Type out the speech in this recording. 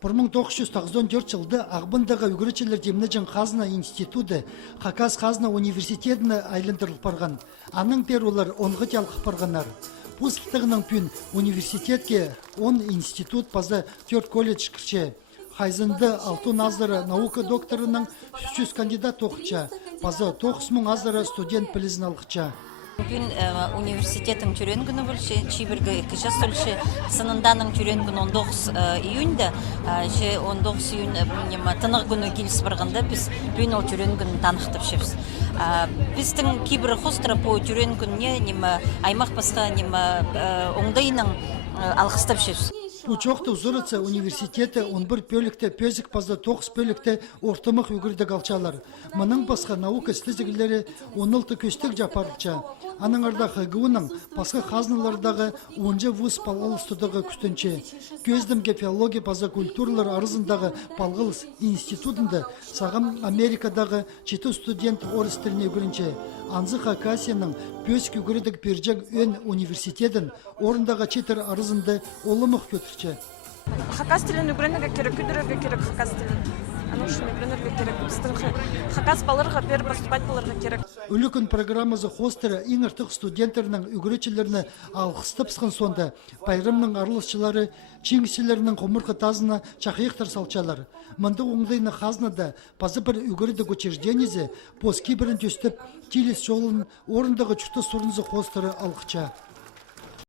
1994 жылды Ағбындағы үгіречелер демнежен қазына институты Хакас қазына университетіні айландырылып барған. Аның пер олар онғы тялқып барғанар. Пұстығының пүн университетке 10 институт паза 4 колледж кірче. Хайзынды алтын аздары наука докторының 300 кандидат оқыча. Паза 9 мың аздары студент білізін алғыча. Бүгін университеттің түрен күні білші, чибіргі 2 жас үлші, сынынданың түрен күні 19 июньді, 19 июнь тынық күні келіс барғанда біз бүгін ол түрен күні танықтып шепіз. Біздің кейбір қостыры по түрен күніне аймақ басқа оңдайының алғыстап шепіз. Учоқты ұзырыца университеті 11 бөлікті пөзік пазда 9 бөлікті ортымық үгірді қалчалар. Мұның басқа наука стезігілері 16 көстік жапарылча. Аның арда ғығуының басқа қазыналардағы 10 вуз палғылыстыдағы күстінші. Көздім геофилология паза культуралар арызындағы палғылыс институтында сағым Америкадағы 7 студент орыс тіліне үгірінче. Анзы Хакасияның пөзік үгірідік перджек өн университетін орындағы 4 арызынды олымық көтірче. Хакас тілін үгірінігі керек, күдірігі керек Хакас тілін. Аның үшін үгірінірге керек. Біздің Хакас балырға бер бастыбайт балырға керек. Үлікін программазы хостері ең артық студенттерінің үгіретшілеріні алғыстып сықын сонда, байрымның арылысшылары, чеңгісілерінің құмырқы тазына чақиықтар салчалар. Мұнды оңдайны қазнада пазы бір үгіредік учреждениезе, поски бірін төстіп, телес жолын орындағы чүрті сұрынызы хостері алғыча.